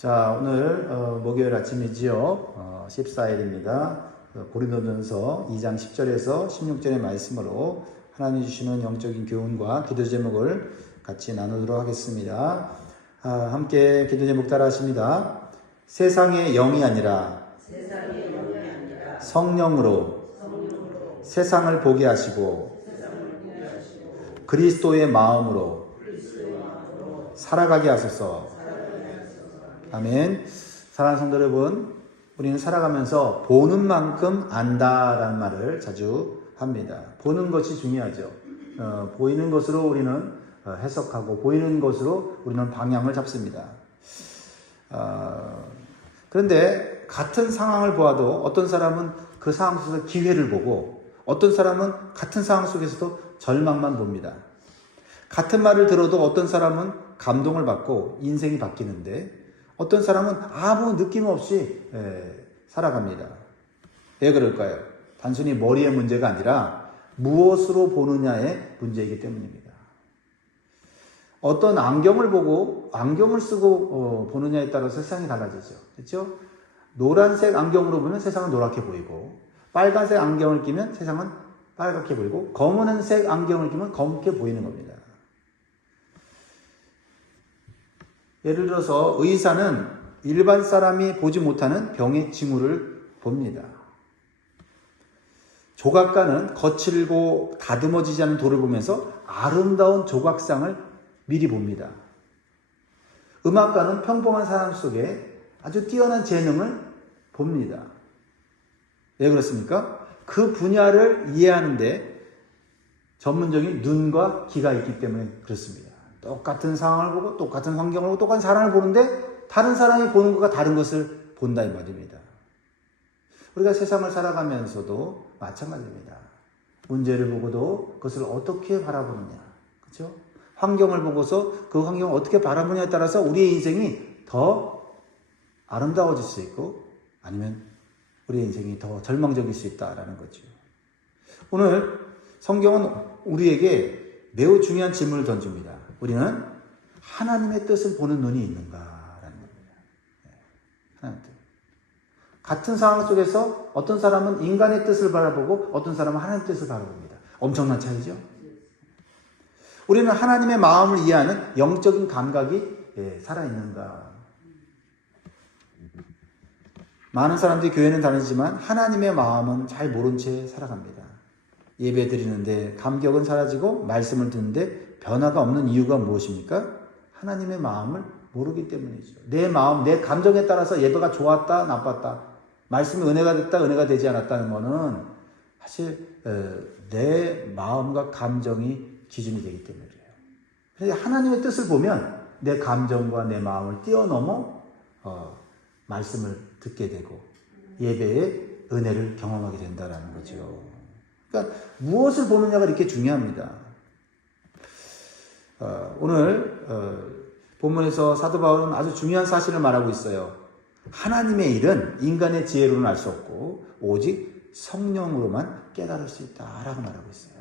자, 오늘 목요일 아침이지요. 14일입니다. 고린도전서 2장 10절에서 16절의 말씀으로 하나님 주시는 영적인 교훈과 기도 제목을 같이 나누도록 하겠습니다. 함께 기도 제목 따라 하십니다. 세상의 영이 아니라 성령으로 세상을 보게 하시고 그리스도의 마음으로 살아가게 하소서. 아멘. 사랑하는 성도 여러분, 우리는 살아가면서 보는 만큼 안다라는 말을 자주 합니다. 보는 것이 중요하죠. 보이는 것으로 우리는 해석하고 보이는 것으로 우리는 방향을 잡습니다. 그런데 같은 상황을 보아도 어떤 사람은 그 상황 속에서 기회를 보고 어떤 사람은 같은 상황 속에서도 절망만 봅니다. 같은 말을 들어도 어떤 사람은 감동을 받고 인생이 바뀌는데 어떤 사람은 아무 느낌 없이 살아갑니다. 왜 그럴까요? 단순히 머리의 문제가 아니라 무엇으로 보느냐의 문제이기 때문입니다. 어떤 안경을 보고 안경을 쓰고 보느냐에 따라서 세상이 달라지죠. 그렇죠? 노란색 안경으로 보면 세상은 노랗게 보이고 빨간색 안경을 끼면 세상은 빨갛게 보이고 검은색 안경을 끼면 검게 보이는 겁니다. 예를 들어서 의사는 일반 사람이 보지 못하는 병의 징후를 봅니다. 조각가는 거칠고 다듬어지지 않은 돌을 보면서 아름다운 조각상을 미리 봅니다. 음악가는 평범한 사람 속에 아주 뛰어난 재능을 봅니다. 왜 그렇습니까? 그 분야를 이해하는데 전문적인 눈과 귀가 있기 때문에 그렇습니다. 똑같은 상황을 보고 똑같은 환경을 보고 똑같은 사람을 보는데 다른 사람이 보는 것과 다른 것을 본다 이 말입니다. 우리가 세상을 살아가면서도 마찬가지입니다. 문제를 보고도 그것을 어떻게 바라보느냐, 그렇죠? 환경을 보고서 그 환경을 어떻게 바라보느냐에 따라서 우리의 인생이 더 아름다워질 수 있고 아니면 우리의 인생이 더 절망적일 수 있다라는 거죠. 오늘 성경은 우리에게 매우 중요한 질문을 던집니다. 우리는 하나님의 뜻을 보는 눈이 있는가라는 겁니다. 하나님의 뜻. 같은 상황 속에서 어떤 사람은 인간의 뜻을 바라보고 어떤 사람은 하나님의 뜻을 바라봅니다. 엄청난 차이죠. 우리는 하나님의 마음을 이해하는 영적인 감각이 살아있는가. 많은 사람들이 교회는 다니지만 하나님의 마음은 잘 모른 채 살아갑니다. 예배 드리는데 감격은 사라지고 말씀을 듣는데 변화가 없는 이유가 무엇입니까? 하나님의 마음을 모르기 때문이죠. 내 마음, 내 감정에 따라서 예배가 좋았다, 나빴다, 말씀이 은혜가 됐다, 은혜가 되지 않았다는 것은 사실 내 마음과 감정이 기준이 되기 때문이에요. 그래서 하나님의 뜻을 보면 내 감정과 내 마음을 뛰어넘어 말씀을 듣게 되고 예배의 은혜를 경험하게 된다는 거죠. 그러니까 무엇을 보느냐가 이렇게 중요합니다. 오늘 본문에서 사도 바울은 아주 중요한 사실을 말하고 있어요. 하나님의 일은 인간의 지혜로는 알 수 없고 오직 성령으로만 깨달을 수 있다라고 말하고 있어요.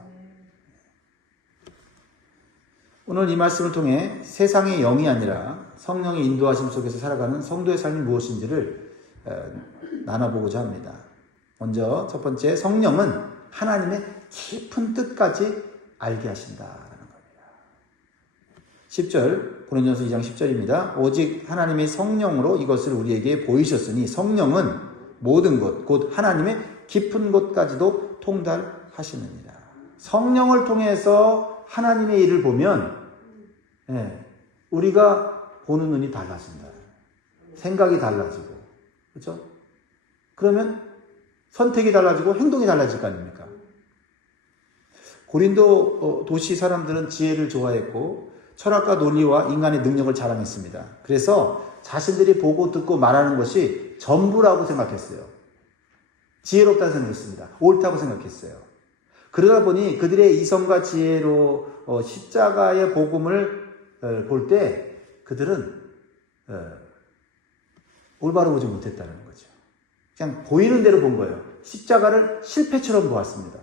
오늘 이 말씀을 통해 세상의 영이 아니라 성령의 인도하심 속에서 살아가는 성도의 삶이 무엇인지를 나눠보고자 합니다. 먼저 첫 번째, 성령은 하나님의 깊은 뜻까지 알게 하신다라는 겁니다. 10절, 고린도전서 2장 10절입니다. 오직 하나님의 성령으로 이것을 우리에게 보이셨으니 성령은 모든 것, 곧 하나님의 깊은 곳까지도 통달하시느니라. 성령을 통해서 하나님의 일을 보면 우리가 보는 눈이 달라진다. 생각이 달라지고, 그렇죠? 그러면 선택이 달라지고 행동이 달라질 거 아닙니까? 고린도 도시 사람들은 지혜를 좋아했고 철학과 논리와 인간의 능력을 자랑했습니다. 그래서 자신들이 보고 듣고 말하는 것이 전부라고 생각했어요. 지혜롭다고 생각했습니다. 옳다고 생각했어요. 그러다 보니 그들의 이성과 지혜로 십자가의 복음을 볼 때 그들은 올바로 보지 못했다는 거죠. 그냥 보이는 대로 본 거예요. 십자가를 실패처럼 보았습니다.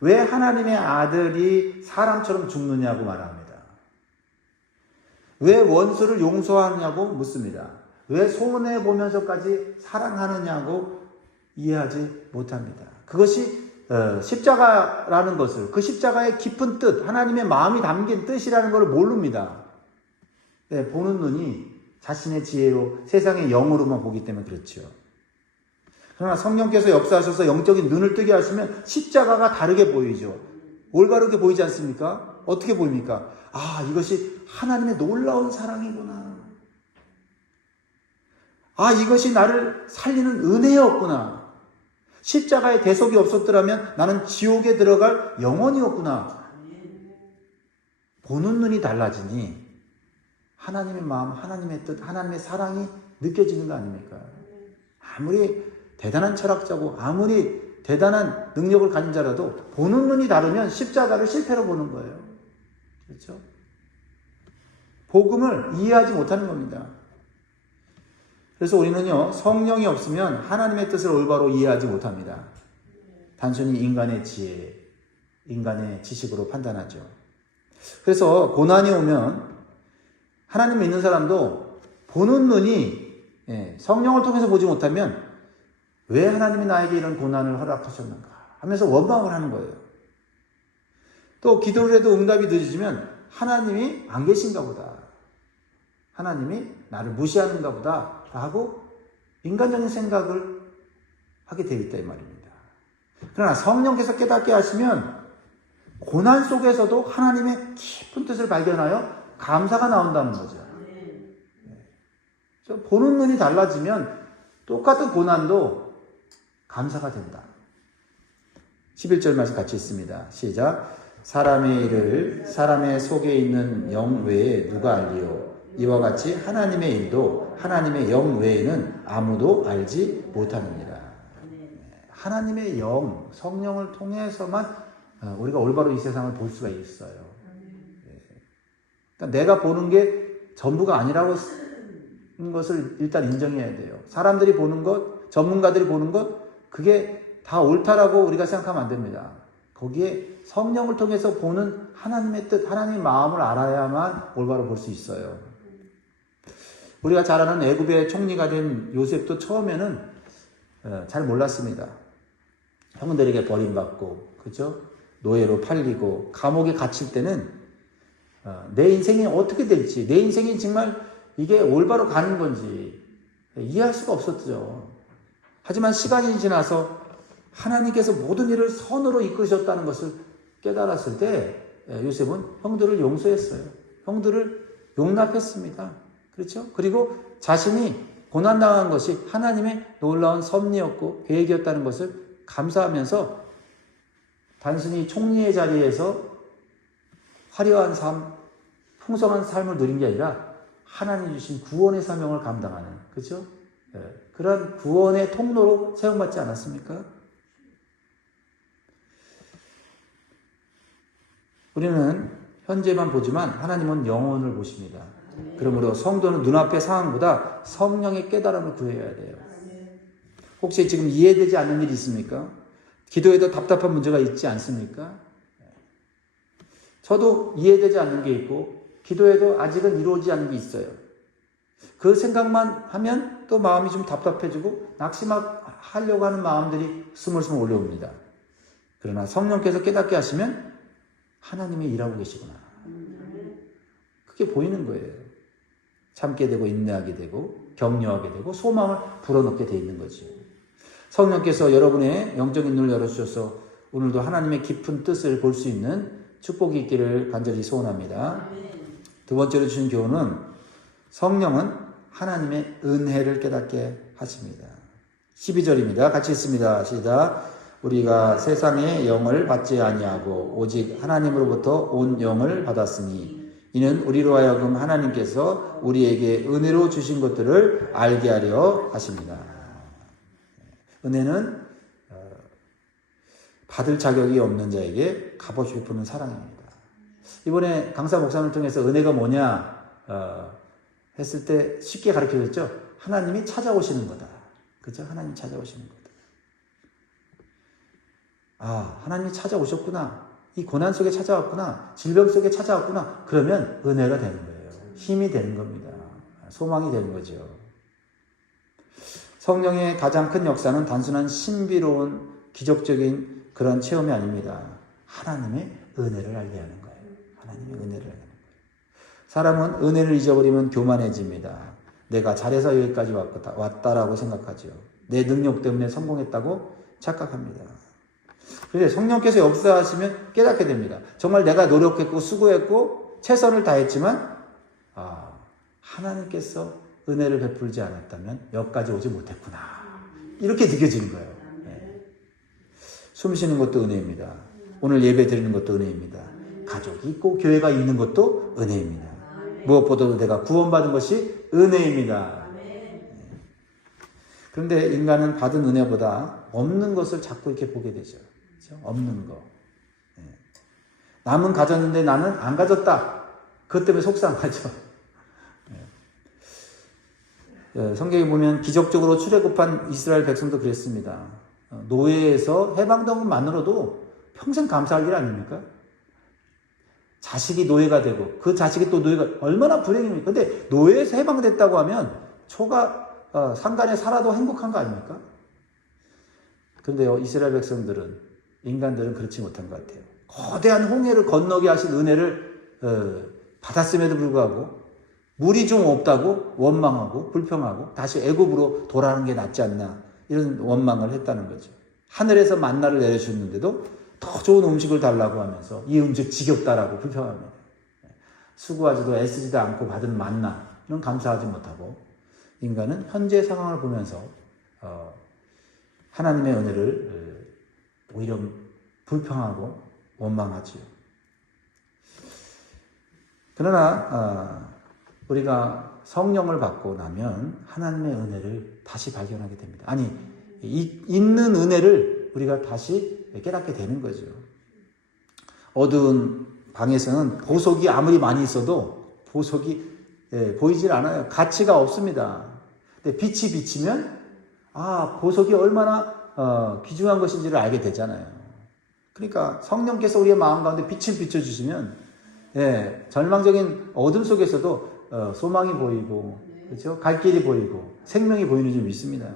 왜 하나님의 아들이 사람처럼 죽느냐고 말합니다. 왜 원수를 용서하냐고 묻습니다. 왜 손해보면서까지 사랑하느냐고 이해하지 못합니다. 그것이 십자가라는 것을, 그 십자가의 깊은 뜻, 하나님의 마음이 담긴 뜻이라는 것을 모릅니다. 네, 보는 눈이 자신의 지혜로 세상의 영으로만 보기 때문에 그렇죠. 그러나 성령께서 역사하셔서 영적인 눈을 뜨게 하시면 십자가가 다르게 보이죠. 올바르게 보이지 않습니까? 어떻게 보입니까? 아, 이것이 하나님의 놀라운 사랑이구나. 아, 이것이 나를 살리는 은혜였구나. 십자가에 대속이 없었더라면 나는 지옥에 들어갈 영혼이었구나. 보는 눈이 달라지니 하나님의 마음, 하나님의 뜻, 하나님의 사랑이 느껴지는 거 아닙니까? 아무리 대단한 철학자고 아무리 대단한 능력을 가진 자라도 보는 눈이 다르면 십자가를 실패로 보는 거예요. 그렇죠? 복음을 이해하지 못하는 겁니다. 그래서 우리는요, 성령이 없으면 하나님의 뜻을 올바로 이해하지 못합니다. 단순히 인간의 지혜, 인간의 지식으로 판단하죠. 그래서 고난이 오면 하나님 믿는 사람도 보는 눈이 성령을 통해서 보지 못하면 왜 하나님이 나에게 이런 고난을 허락하셨는가 하면서 원망을 하는 거예요. 또 기도를 해도 응답이 늦어지면 하나님이 안 계신가 보다. 하나님이 나를 무시하는가 보다 하고 인간적인 생각을 하게 되어 있다 이 말입니다. 그러나 성령께서 깨닫게 하시면 고난 속에서도 하나님의 깊은 뜻을 발견하여 감사가 나온다는 거죠. 보는 눈이 달라지면 똑같은 고난도 감사가 된다. 11절 말씀 같이 있습니다. 시작. 사람의 일을 사람의 속에 있는 영 외에 누가 알리요? 이와 같이 하나님의 일도 하나님의 영 외에는 아무도 알지 못하느니라. 하나님의 영, 성령을 통해서만 우리가 올바로 이 세상을 볼 수가 있어요. 그러니까 내가 보는 게 전부가 아니라고 것을 일단 인정해야 돼요. 사람들이 보는 것, 전문가들이 보는 것, 그게 다 옳다라고 우리가 생각하면 안 됩니다. 거기에 성령을 통해서 보는 하나님의 뜻, 하나님의 마음을 알아야만 올바로 볼 수 있어요. 우리가 잘 아는 애굽의 총리가 된 요셉도 처음에는 잘 몰랐습니다. 형들에게 버림받고, 그죠? 노예로 팔리고, 감옥에 갇힐 때는 내 인생이 어떻게 될지, 내 인생이 정말 이게 올바로 가는 건지 이해할 수가 없었죠. 하지만 시간이 지나서 하나님께서 모든 일을 선으로 이끄셨다는 것을 깨달았을 때 요셉은 형들을 용서했어요. 형들을 용납했습니다. 그렇죠? 그리고 자신이 고난당한 것이 하나님의 놀라운 섭리였고 계획이었다는 것을 감사하면서 단순히 총리의 자리에서 화려한 삶, 풍성한 삶을 누린 게 아니라 하나님 주신 구원의 사명을 감당하는, 그렇죠? 그런 구원의 통로로 사용받지 않았습니까? 우리는 현재만 보지만 하나님은 영혼을 보십니다. 그러므로 성도는 눈앞의 상황보다 성령의 깨달음을 구해야 돼요. 혹시 지금 이해되지 않는 일이 있습니까? 기도에도 답답한 문제가 있지 않습니까? 저도 이해되지 않는 게 있고 기도에도 아직은 이루어지지 않는 게 있어요. 그 생각만 하면 또 마음이 좀 답답해지고 낙심하려고 하는 마음들이 스물스물 올라옵니다. 그러나 성령께서 깨닫게 하시면 하나님이 일하고 계시구나. 그게 보이는 거예요. 참게 되고 인내하게 되고 격려하게 되고 소망을 불어넣게 돼 있는 거죠. 성령께서 여러분의 영적인 눈을 열어주셔서 오늘도 하나님의 깊은 뜻을 볼 수 있는 축복이 있기를 간절히 소원합니다. 두 번째로 주신 교훈은 성령은 하나님의 은혜를 깨닫게 하십니다. 12절입니다. 같이 읽습니다. 시작. 우리가 세상의 영을 받지 아니하고 오직 하나님으로부터 온 영을 받았으니 이는 우리로 하여금 하나님께서 우리에게 은혜로 주신 것들을 알게 하려 하십니다. 은혜는 받을 자격이 없는 자에게 값없이 베푸는 사랑입니다. 이번에 강사 목사님을 통해서 은혜가 뭐냐 했을 때 쉽게 가르쳐줬죠. 하나님이 찾아오시는 거다. 그죠? 하나님 찾아오시는 거다. 아, 하나님이 찾아오셨구나. 이 고난 속에 찾아왔구나. 질병 속에 찾아왔구나. 그러면 은혜가 되는 거예요. 힘이 되는 겁니다. 소망이 되는 거죠. 성령의 가장 큰 역사는 단순한 신비로운 기적적인 그런 체험이 아닙니다. 하나님의 은혜를 알게 하는 거예요. 하나님의 은혜를 알게 하는 거예요. 사람은 은혜를 잊어버리면 교만해집니다. 내가 잘해서 여기까지 왔다라고 생각하죠. 내 능력 때문에 성공했다고 착각합니다. 그런데 성령께서 역사하시면 깨닫게 됩니다. 정말 내가 노력했고 수고했고 최선을 다했지만 하나님께서 은혜를 베풀지 않았다면 여기까지 오지 못했구나. 이렇게 느껴지는 거예요. 네. 숨 쉬는 것도 은혜입니다. 오늘 예배 드리는 것도 은혜입니다. 가족이 있고 교회가 있는 것도 은혜입니다. 무엇보다도 내가 구원받은 것이 은혜입니다. 그런데 인간은 받은 은혜보다 없는 것을 자꾸 이렇게 보게 되죠. 그렇죠? 없는 거. 남은 가졌는데 나는 안 가졌다. 그것 때문에 속상하죠. 성경에 보면 기적적으로 출애굽한 이스라엘 백성도 그랬습니다. 노예에서 해방된 것만으로도 평생 감사할 일 아닙니까? 자식이 노예가 되고 그 자식이 또 노예가 얼마나 불행입니까? 근데 노예에서 해방됐다고 하면 초가 상간에 살아도 행복한 거 아닙니까? 그런데요, 이스라엘 백성들은, 인간들은 그렇지 못한 것 같아요. 거대한 홍해를 건너게 하신 은혜를 받았음에도 불구하고 물이 좀 없다고 원망하고 불평하고 다시 애굽으로 돌아가는 게 낫지 않나, 이런 원망을 했다는 거죠. 하늘에서 만나를 내려주는데도 더 좋은 음식을 달라고 하면서 이 음식 지겹다라고 불평합니다. 수고하지도 애쓰지도 않고 받은 만나는 감사하지 못하고, 인간은 현재 상황을 보면서 하나님의 은혜를 오히려 불평하고 원망하지요. 그러나 우리가 성령을 받고 나면 하나님의 은혜를 다시 발견하게 됩니다. 아니, 있는 은혜를 우리가 다시 깨닫게 되는 거죠. 어두운 방에서는 보석이 아무리 많이 있어도 보석이 보이질 않아요. 가치가 없습니다. 근데 빛이 비치면 보석이 얼마나 귀중한 것인지를 알게 되잖아요. 그러니까 성령께서 우리의 마음 가운데 빛을 비춰주시면 절망적인 어둠 속에서도 소망이 보이고, 그렇죠? 갈 길이 보이고 생명이 보이는 줄 믿습니다.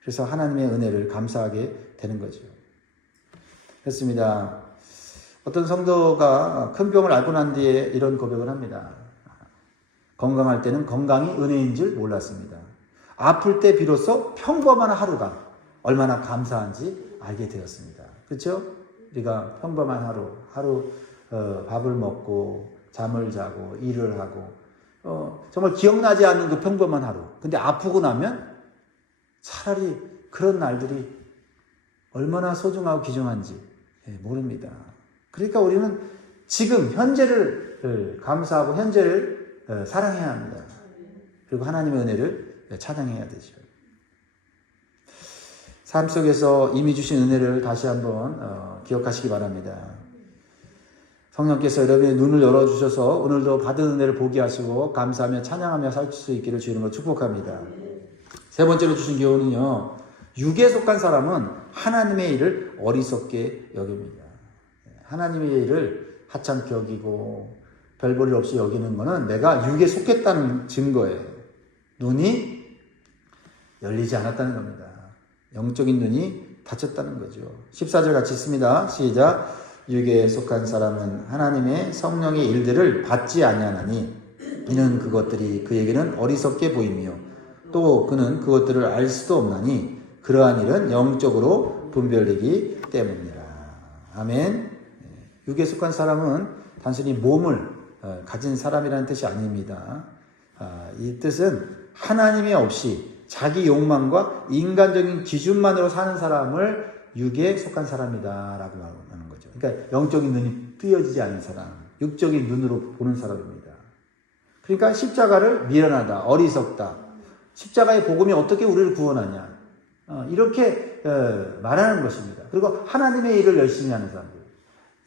그래서 하나님의 은혜를 감사하게 되는 거죠. 그렇습니다. 어떤 성도가 큰 병을 앓고 난 뒤에 이런 고백을 합니다. 건강할 때는 건강이 은혜인 줄 몰랐습니다. 아플 때 비로소 평범한 하루가 얼마나 감사한지 알게 되었습니다. 그렇죠? 우리가 평범한 하루 밥을 먹고 잠을 자고 일을 하고 정말 기억나지 않는 그 평범한 하루. 근데 아프고 나면 차라리 그런 날들이 얼마나 소중하고 귀중한지 모릅니다. 그러니까 우리는 지금 현재를 감사하고 현재를 사랑해야 합니다. 그리고 하나님의 은혜를 찬양해야 되죠. 삶 속에서 이미 주신 은혜를 다시 한번 기억하시기 바랍니다. 성령께서 여러분의 눈을 열어주셔서 오늘도 받은 은혜를 보게 하시고 감사하며 찬양하며 살 수 있기를 주는 걸 축복합니다. 세 번째로 주신 교훈은요, 육에 속한 사람은 하나님의 일을 어리석게 여깁니다. 하나님의 일을 하찮게 여기고 별 볼 일 없이 여기는 것은 내가 육에 속했다는 증거예요. 눈이 열리지 않았다는 겁니다. 영적인 눈이 닫혔다는 거죠. 14절 같이 읽습니다. 시작. 육에 속한 사람은 하나님의 성령의 일들을 받지 아니하나니 이는 그것들이 그에게는 어리석게 보이며 또 그는 그것들을 알 수도 없나니 그러한 일은 영적으로 분별되기 때문이라. 아멘. 육에 속한 사람은 단순히 몸을 가진 사람이라는 뜻이 아닙니다. 이 뜻은 하나님이 없이 자기 욕망과 인간적인 기준만으로 사는 사람을 육에 속한 사람이다라고 말하는 거죠. 그러니까 영적인 눈이 뜨여지지 않은 사람, 육적인 눈으로 보는 사람입니다. 그러니까 십자가를 미련하다, 어리석다, 십자가의 복음이 어떻게 우리를 구원하냐, 이렇게 말하는 것입니다. 그리고 하나님의 일을 열심히 하는 사람들,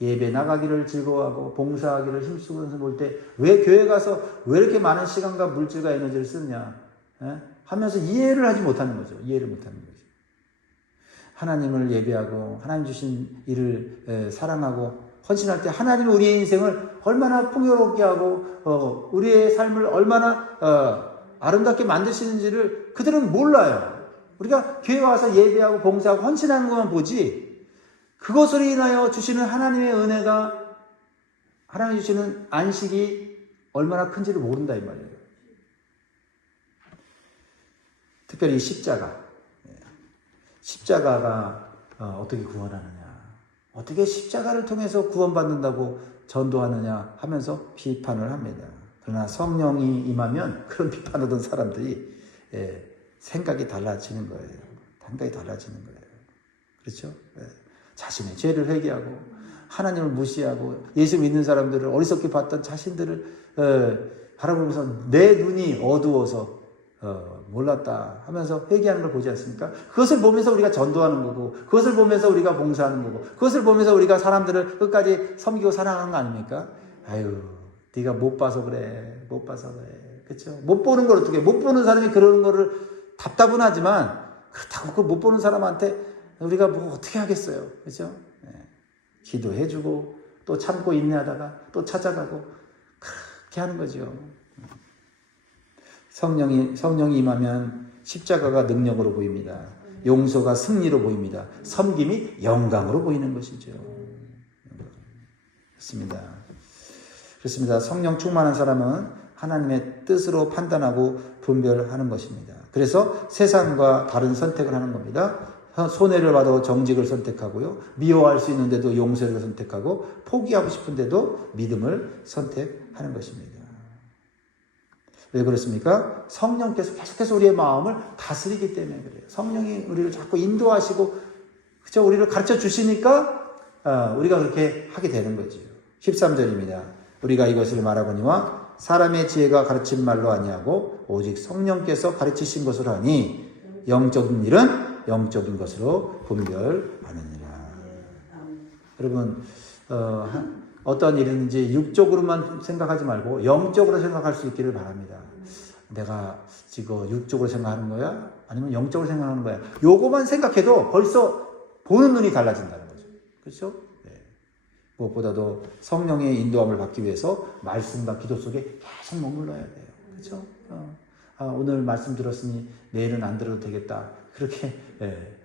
예배 나가기를 즐거워하고 봉사하기를 힘쓰면서 볼 때 왜 교회 가서 왜 이렇게 많은 시간과 물질과 에너지를 쓰느냐 하면서 이해를 하지 못하는 거죠. 이해를 못하는 거죠. 하나님을 예배하고 하나님 주신 일을 사랑하고 헌신할 때 하나님은 우리의 인생을 얼마나 풍요롭게 하고 우리의 삶을 얼마나 아름답게 만드시는지를 그들은 몰라요. 우리가 교회 와서 예배하고 봉사하고 헌신하는 것만 보지, 그것으로 인하여 주시는 하나님의 은혜가, 하나님 주시는 안식이 얼마나 큰지를 모른다 이 말이에요. 특별히 십자가가 어떻게 구원하느냐, 어떻게 십자가를 통해서 구원받는다고 전도하느냐 하면서 비판을 합니다. 그러나 성령이 임하면 그런 비판하던 사람들이 생각이 달라지는 거예요. 생각이 달라지는 거예요. 그렇죠? 자신의 죄를 회개하고 하나님을 무시하고 예수 믿는 사람들을 어리석게 봤던 자신들을 바라보면서 내 눈이 어두워서 몰랐다 하면서 회개하는 걸 보지 않습니까? 그것을 보면서 우리가 전도하는 거고, 그것을 보면서 우리가 봉사하는 거고, 그것을 보면서 우리가 사람들을 끝까지 섬기고 사랑하는 거 아닙니까? 아유, 네가 못 봐서 그래. 그렇죠? 못 보는 걸 어떻게, 못 보는 사람이 그러는 거를 답답은 하지만, 그렇다고 그 못 보는 사람한테 우리가 뭐 어떻게 하겠어요. 그렇죠? 기도해주고 또 참고 인내하다가 또 찾아가고 그렇게 하는 거죠. 성령이 임하면 십자가가 능력으로 보입니다. 용서가 승리로 보입니다. 섬김이 영광으로 보이는 것이죠. 그렇습니다. 성령 충만한 사람은 하나님의 뜻으로 판단하고 분별하는 것입니다. 그래서 세상과 다른 선택을 하는 겁니다. 손해를 받아 정직을 선택하고요. 미워할 수 있는데도 용서를 선택하고, 포기하고 싶은데도 믿음을 선택하는 것입니다. 왜 그렇습니까? 성령께서 계속해서 우리의 마음을 다스리기 때문에 그래요. 성령이 우리를 자꾸 인도하시고, 그죠? 우리를 가르쳐 주시니까 우리가 그렇게 하게 되는 거죠. 13절입니다. 우리가 이것을 말하거니와 사람의 지혜가 가르친 말로 아니하고 오직 성령께서 가르치신 것으로 하니 영적인 일은 영적인 것으로 분별하느니라. 여러분, 어떤 일이든지 육적으로만 생각하지 말고 영적으로 생각할 수 있기를 바랍니다. 내가 지금 육적으로 생각하는 거야? 아니면 영적으로 생각하는 거야? 요거만 생각해도 벌써 보는 눈이 달라진다는 거죠. 그렇죠? 네. 무엇보다도 성령의 인도함을 받기 위해서 말씀과 기도 속에 계속 머물러야 돼요. 그렇죠? 오늘 말씀 들었으니 내일은 안 들어도 되겠다. 그렇게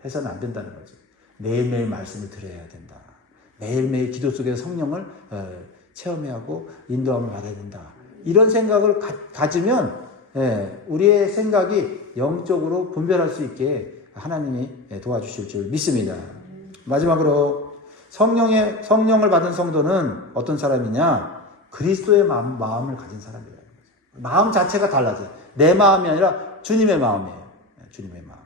해서는 안 된다는 거죠. 매일매일 말씀을 들어야 된다. 매일매일 기도 속에서 성령을 체험해야 하고 인도함을 받아야 된다. 이런 생각을 가지면 우리의 생각이 영적으로 분별할 수 있게 하나님이 도와주실 줄 믿습니다. 마지막으로 성령을 받은 성도는 어떤 사람이냐? 그리스도의 마음을 가진 사람이라는 거죠. 마음 자체가 달라져요. 내 마음이 아니라 주님의 마음이에요. 주님의 마음.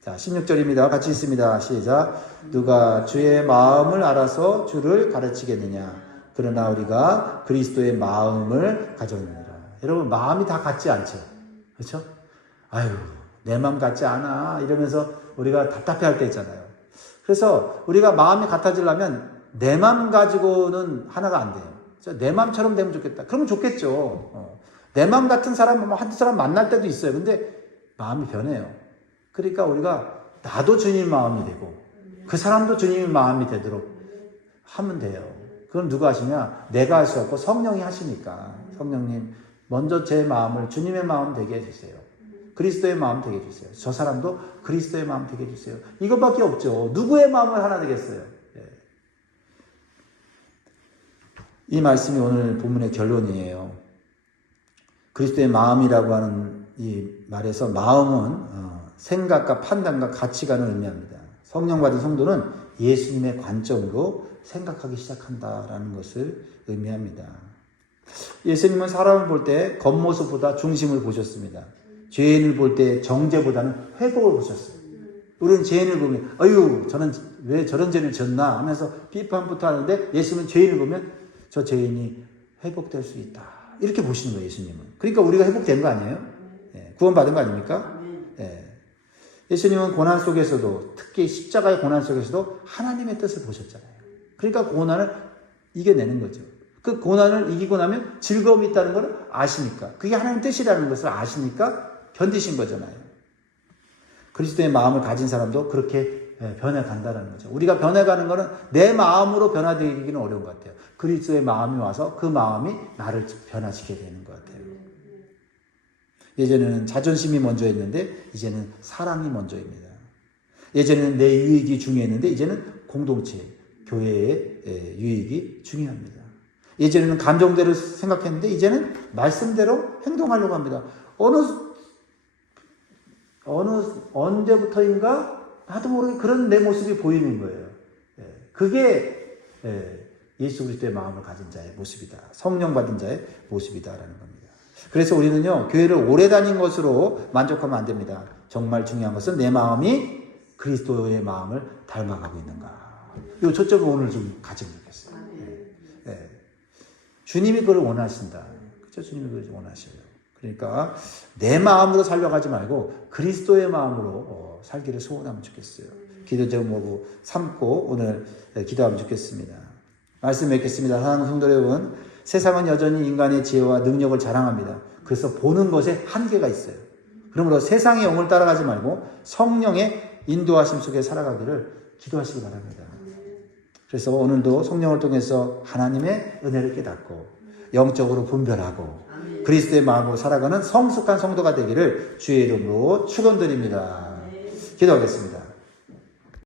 자, 16절입니다. 같이 읽습니다. 시작. 누가 주의 마음을 알아서 주를 가르치겠느냐? 그러나 우리가 그리스도의 마음을 가졌느니라. 여러분, 마음이 다 같지 않죠? 그렇죠? 아유, 내 마음 같지 않아. 이러면서 우리가 답답해할 때 있잖아요. 그래서 우리가 마음이 같아지려면 내 마음 가지고는 하나가 안 돼요. 내 마음처럼 되면 좋겠다. 그러면 좋겠죠. 내 마음 같은 사람, 한두 사람 만날 때도 있어요. 근데 마음이 변해요. 그러니까 우리가 나도 주님 마음이 되고 그 사람도 주님의 마음이 되도록 하면 돼요. 그건 누가 하시냐? 내가 할 수 없고 성령이 하시니까. 성령님, 먼저 제 마음을 주님의 마음 되게 해주세요. 그리스도의 마음 되게 해주세요. 저 사람도 그리스도의 마음 되게 해주세요. 이것밖에 없죠. 누구의 마음을 하나 되겠어요? 이 말씀이 오늘 본문의 결론이에요. 그리스도의 마음이라고 하는 이 말에서 마음은 생각과 판단과 가치관을 의미합니다. 성령 받은 성도는 예수님의 관점으로 생각하기 시작한다라는 것을 의미합니다. 예수님은 사람을 볼 때 겉모습보다 중심을 보셨습니다. 죄인을 볼 때 정죄보다는 회복을 보셨어요. 우리는 죄인을 보면 아유 저는 왜 저런 죄를 졌나 하면서 비판부터 하는데 예수님은 죄인을 보면 저 죄인이 회복될 수 있다. 이렇게 보시는 거예요. 예수님은. 그러니까 우리가 회복된 거 아니에요? 구원받은 거 아닙니까? 예수님은 고난 속에서도, 특히 십자가의 고난 속에서도 하나님의 뜻을 보셨잖아요. 그러니까 고난을 이겨내는 거죠. 그 고난을 이기고 나면 즐거움이 있다는 걸 아시니까, 그게 하나님의 뜻이라는 것을 아시니까 견디신 거잖아요. 그리스도의 마음을 가진 사람도 그렇게 변해간다는 거죠. 우리가 변해가는 거는 내 마음으로 변화되기는 어려운 것 같아요. 그리스도의 마음이 와서 그 마음이 나를 변화시키게 되는 것 같아요. 예전에는 자존심이 먼저였는데 이제는 사랑이 먼저입니다. 예전에는 내 유익이 중요했는데 이제는 공동체, 교회의 유익이 중요합니다. 예전에는 감정대로 생각했는데 이제는 말씀대로 행동하려고 합니다. 언제부터인가 나도 모르게 그런 내 모습이 보이는 거예요. 그게 예수 그리스도의 마음을 가진 자의 모습이다. 성령 받은 자의 모습이다라는 겁니다. 그래서 우리는요, 교회를 오래 다닌 것으로 만족하면 안 됩니다. 정말 중요한 것은 내 마음이 그리스도의 마음을 닮아가고 있는가. 이 초점을 오늘 좀 가지면 좋겠어요. 주님이 그걸 원하신다. 그렇죠? 주님이 그걸 원하셔요. 그러니까 내 마음으로 살려가지 말고 그리스도의 마음으로 살기를 소원하면 좋겠어요. 기도 제목으로 삼고 오늘 기도하면 좋겠습니다. 말씀 맺겠습니다. 사랑하는 성도 여러분, 세상은 여전히 인간의 지혜와 능력을 자랑합니다. 그래서 보는 것에 한계가 있어요. 그러므로 세상의 영을 따라가지 말고 성령의 인도하심 속에 살아가기를 기도하시기 바랍니다. 그래서 오늘도 성령을 통해서 하나님의 은혜를 깨닫고 영적으로 분별하고 그리스도의 마음으로 살아가는 성숙한 성도가 되기를 주의 이름으로 축원드립니다. 기도하겠습니다.